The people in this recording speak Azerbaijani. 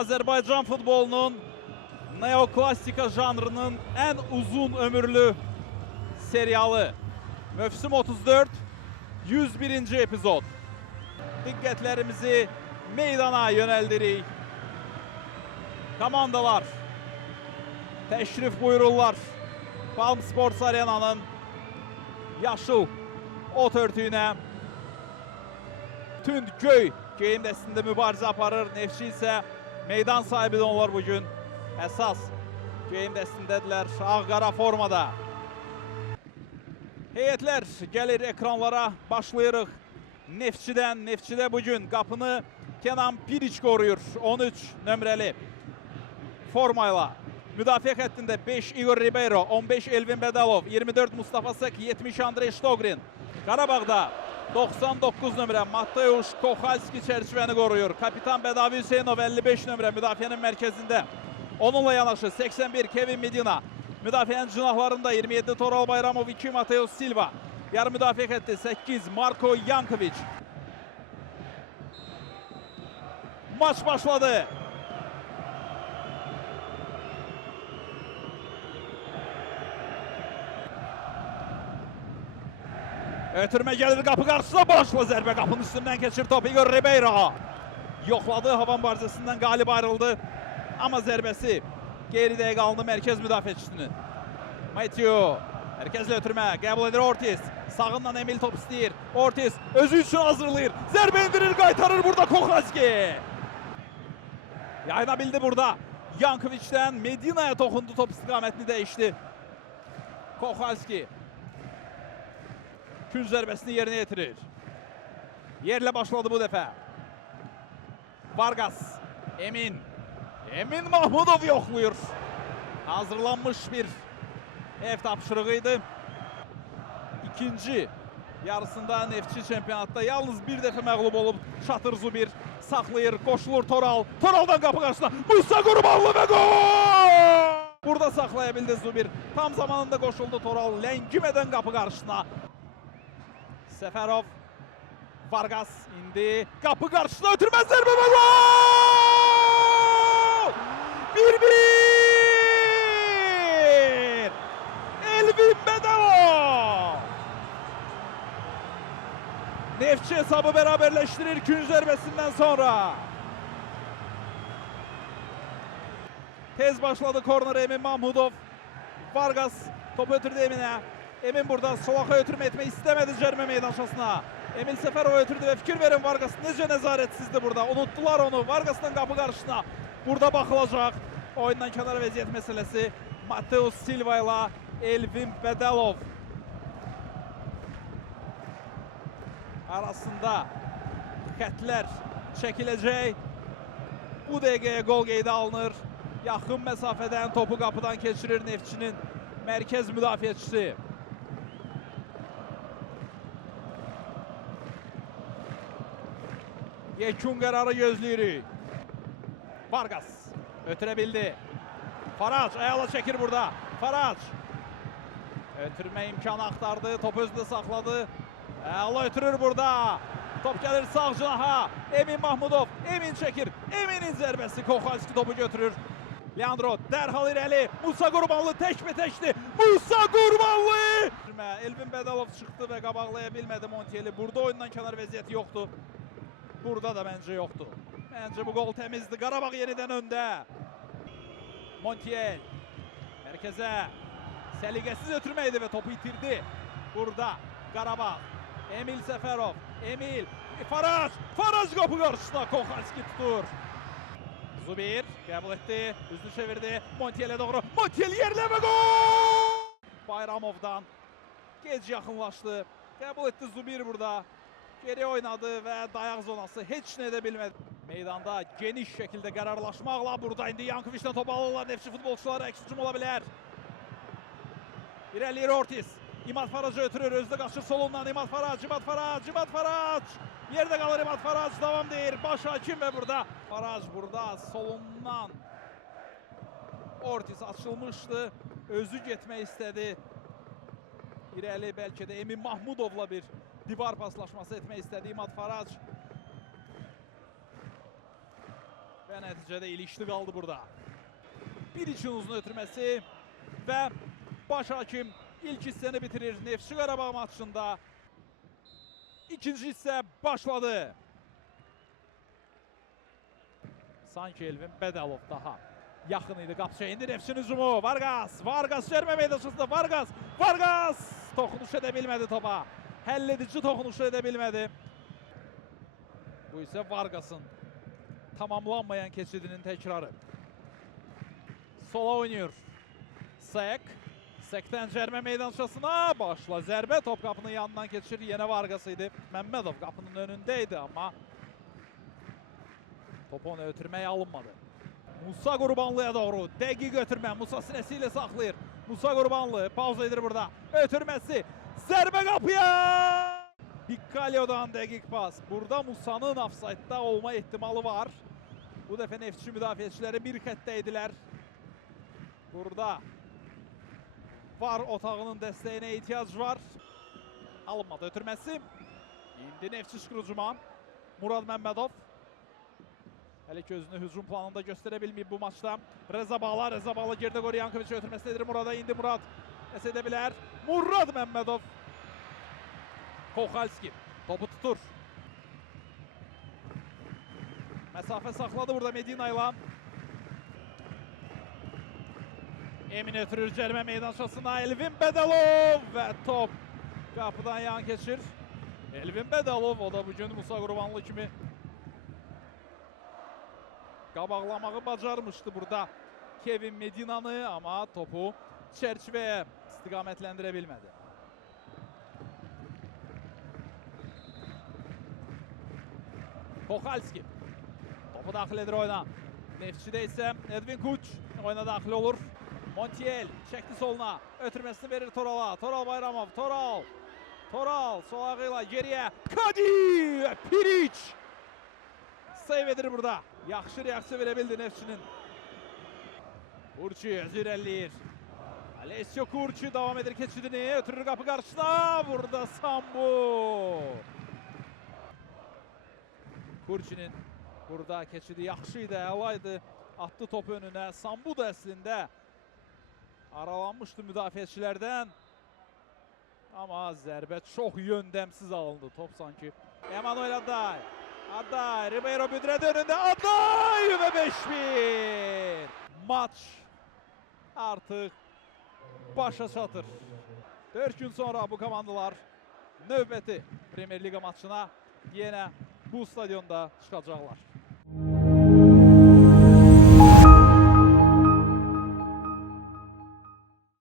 Azərbaycan futbolunun neoklasika janrının en uzun ömürlü serialı. Mövsüm 34, 101. epizod. Diqqətlərimizi meydana yönəldirik. Komandalar təşrif buyururlar. Palm Sports Arena'nın yaşıl ot örtüyünə. Tünd göy geyim dəstində mübarizə aparır. Neftçi isə meydan sahibi onlar bugün. Əsas geyim dəstindədirlər. Ağ-qara formada. Heyətlər gəlir ekranlara. Başlayırıq Neftçidən. Neftçidə bugün qapını Kenan Piriç koruyur. 13 nömrəli formayla. Müdafiə xəttində 5 Igor Ribeiro, 15 Elvin Bedalov, 24 Mustafa Sek, 70 Andrei Shtogrin. Qarabağda 99 nömrə Mateusz Kochalski çərçivəni qoruyur. Kapitan Bedavi Hüseynov 55 nömrə müdafiənin mərkəzində. Onunla yanaşı 81 Kevin Medina. Müdafiənin cinahlarında 27 Toral Bayramov, 2 Mateus Silva. Yarı müdafiə xətti 8 Marko Yankovic. Maç başladı. Ötürmə gəlir qapı qarşısına, başla zərbə qapının üstündən keçir top Igor Ribeiro. Yoxladığı hava mübarizəsindən qalib ayrıldı. Amma zərbəsi geridə qaldı mərkəz müdafiəçisinin. Matthew, mərkəzlə ötürmə, qəbul edir Ortiz. Sağından Emil top istəyir. Ortiz özü üçün hazırlayır. Zərbə indirir, qaytarır burada Kochalski. Yayına bildi burada. Yankovic'dən Medina'ya toxundu, top istiqamətini dəyişdi. Kochalski. Kün zərbəsini yerinə yetirir. Yerlə başladı bu dəfə. Vargas. Emin Mahmudov yoxluyur. Hazırlanmış bir ev tapşırığıydı. İkinci yarısında Neftçi çempionatda yalnız bir dəfə məğlub olub Şatır Zubir saxlayır, qoşulur Toral. Toraldan qapı qarşısına Musa Qurbanlı və gol! Burada saxlaya bildi Zubir. Tam zamanında qoşuldu Toral, ləngimədən qapı qarşısına. Səfərov, Vargas indi, qapı qarşısına ötürmə zərbə və gol! 1-1! Elvin Bedalov! Neftçi hesabı beraberleştirir Kün zərbəsindən sonra. Tez başladı korner Emin Mahmudov. Vargas topu ötürdü Emin'e. Emin burada Solak'a ötürmə etmək istəmədi cərimə meydançasına. Emil Səfərova ötürdü və fikir verin Vargas necə nəzarətsizdi burada. Unutdular onu. Vargas'dan qapı qarşısına. Burada baxılacaq. Oyundan kənar vəziyyət məsələsi. Mateus Silva ilə Elvin Bedalov arasında xətlər çəkiləcək. Bu dəqiqəyə qol qeydə alınır. Yaxın məsafədən topu qapıdan keçirir Neftçinin mərkəz müdafiəçisi. Yekun qərarı gözləyirik. Vargas ötürə bildi. Farac ayağla çəkir burada. Farac ötürmə imkanı axtardı. Top özündə saxladı. Ayağla ötürür burada. Top gəlir sağ cinaha. Emin Mahmudov. Emin çəkir. Eminin zərbəsi. Kochalski topu götürür. Leandro dərhal irəli. Musa Qurbanlı təkbətəkdir. Musa Qurbanlı! Elvin Bedalov çıxdı və qabaqlaya bilmədi Montiel'i. Burada oyundan kənar vəziyyəti yoxdur. Burada da məncə yoxdur. Məncə bu gol təmizdir. Qarabağ yenidən öndə. Montiel mərkəzə səliqəsiz ötürməydi və topu itirdi. Burada Qarabağ. Emil Səfərov. Emil. Farac qapı qarşısına. Kochalski tutur. Zubir qəbul etdi. Üzünü çevirdi. Montiel'e doğru. Montiel yerlə və gol! Bayramovdan gec yaxınlaşdı. Qəbul etdi Zubir burada. Geri oynadı və dayaq zonası heç nə edə bilmədi. Meydanda geniş şəkildə qərarlaşmaqla burada indi Yankovic'dən top alırlar. Neftçi futbolçuları əks hücum ola bilər. İrəliyir Ortiz. İmad Faracı ötürür. Özdə qaçır solundan İmad Farac. Yerdə qalır İmad Farac. Davam deyir. Baş hakim və burada. Farac burada solundan. Ortiz açılmışdı. Özü getmək istədi. İrəli bəlkə də Emin Mahmudovla bir divar paslaşması etmək istədi İmad Farac. Və nəticədə ilişdi qaldı burada. Bir için uzun ötürməsi və baş hakim ilk hissəni bitirir Neftçi Qarabağ maçında. İkinci hissə başladı. Sanki Elvin Bədəlov daha yaxın idi qapıça. İndi Neftçinin hücumu. Vargas cərmə meydançasında. Vargas toxunuş edə bilmədi topa. Həll edici toxunuş edə bilmədi. Bu isə Vargas'ın tamamlanmayan keçidinin təkrarı. Sola oynuyor. Sek'ten cərmə meydançasına başla zərbə. Top qapının yanından keçir. Yenə Vargas idi. Məmmədov qapının önündeydi ama topu ona ötürməyə alınmadı. Musa Qurbanlıya doğru. Dəqiq ötürmə. Musa sinəsiyle saxlayır. Musa Qurbanlı pauza edir burada. Ötürməsi. Zərbə qapıya. Bikkalyo'dan dəqiq pas. Burada Musa'nın ofsaytda olma ehtimalı var. Bu dəfə Neftçi müdafiəçiləri bir xəttdəydilər. Burada VAR otağının dəstəyinə ehtiyac var. Alınmadı ötürməsi. İndi Neftçi şıqırıcıma. Murad Məmmədov. Hələ ki özünü hücum planında göstərə bilməyib bu maçda. Reza Bağla gerdə Qoryankoviç ötürməsidir Murada. İndi Murad nəsə edə bilər. Murad Məmmədov. Koxalski topu tutur. Məsafə saxladı burada Medina ilə. Emin ötürür cərimə meydançasına. Elvin Bədəlov və top qapıdan yan keçir. Elvin Bədəlov o da bugün Musa Qurbanlı kimi qabaqlamağı bacarmışdı burada Kevin Medina'nı ama topu çərçivəyə istiqamətləndirə bilmədi. Koxalski topu daxil edir oyuna. Neftçidə isə Edvin Kuç oyuna daxil olur. Montiel çəkdi soluna. Ötürməsini verir Toral'a. Toral Bayramov. Toral sol ayağıyla geriyə. Kadi! Piric! Save edir burada. Yaxşı reaksiya verə bildi Neftçinin. Kurçi özür elləyir. Alessio Kurçi devam edir keçidini. Ötürür qapı qarşısına. Burada Sambu. Kurçi'nin burada keçidi yaxşıydı, əlaydı. Attı topu önünə. Sambu da əslində aralanmışdı müdafiəçilərdən. Amma zərbə çox yöndəmsiz alındı. Top sanki. Emanuel Adday. Ribeiro Büdrəd önündə. Adday və 5-1. Maç artıq başa çatır. 4 gün sonra bu komandalar növbəti Premier Liga maçına yenə bu stadionda çıxacaqlar.